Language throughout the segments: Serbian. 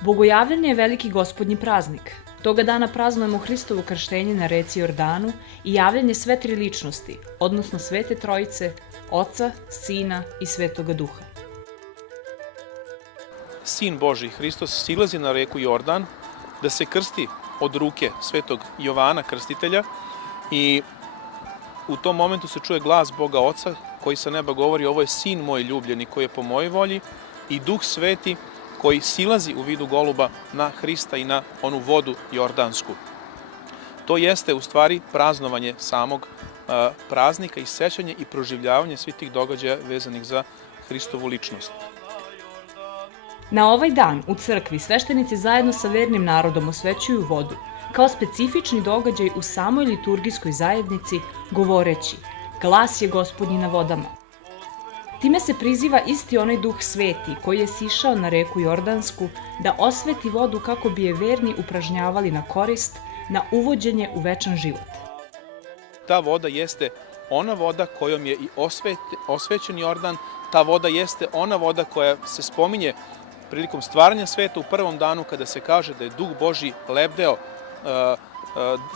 Bogojavljanje je veliki gospodnji praznik. Toga dana praznujemo Hristovo krštenje na reci Jordanu i javljanje sve tri ličnosti, odnosno Svete Trojice, Oca, Sina i Svetoga Duha. Sin Božji, Hristos, silazi na reku Jordan da se krsti od ruke Svetog Jovana Krstitelja i u tom momentu se čuje glas Boga Oca koji sa neba govori: ovo je Sin moj ljubljeni koji je po mojoj volji, i Duh Sveti koji silazi u vidu goluba na Hrista i na onu vodu jordansku. To jeste u stvari praznovanje samog praznika i sećanje i proživljavanje svih tih događaja vezanih za Hristovu ličnost. Na ovaj dan u crkvi sveštenici zajedno sa vernim narodom osvećuju vodu kao specifični događaj u samoj liturgijskoj zajednici, govoreći: glas je Gospodnji na vodama. Time se priziva isti onaj Duh Sveti koji je sišao na reku Jordansku da osveti vodu kako bi je verni upražnjavali na korist, na uvođenje u večan život. Ta voda jeste ona voda kojom je i osvećen Jordan, ta voda jeste ona voda koja se spominje prilikom stvaranja sveta u prvom danu kada se kaže da je Duh Božji lebdeo,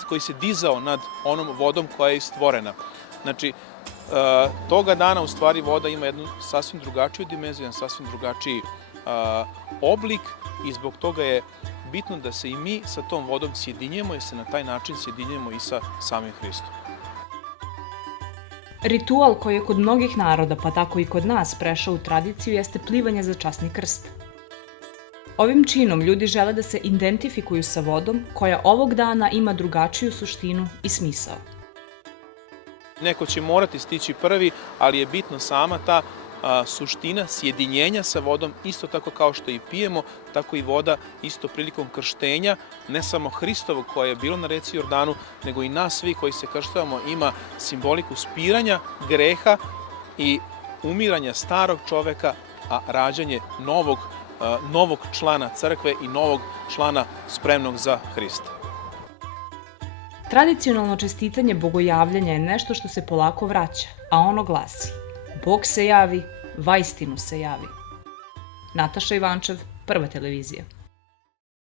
koji se dizao nad onom vodom koja je stvorena. Znači, toga dana u stvari voda ima jednu sasvim drugačiju dimenziju, jedan sasvim drugačiji oblik i zbog toga je bitno da se i mi sa tom vodom sjedinjujemo jer se na taj način sjedinjujemo i sa samim Hristom. Ritual koji je kod mnogih naroda, pa tako i kod nas, prešao u tradiciju jeste plivanje za časni krst. Ovim činom ljudi žele da se identifikuju sa vodom koja ovog dana ima drugačiju suštinu i smisao. Neko će morati stići prvi, ali je bitno sama ta suština sjedinjenja sa vodom, isto tako kao što i pijemo, tako i voda isto prilikom krštenja, ne samo Hristovog koje je bilo na reci Jordanu, nego i nas svi koji se krštavamo ima simboliku spiranja greha i umiranja starog čoveka, a rađanje novog člana crkve i novog člana spremnog za Hrista. Tradicionalno čestitanje bogojavljanja je nešto što se polako vraća, a ono glasi: Bog se javi, vaistinu se javi. Nataša Ivančev, Prva televizija.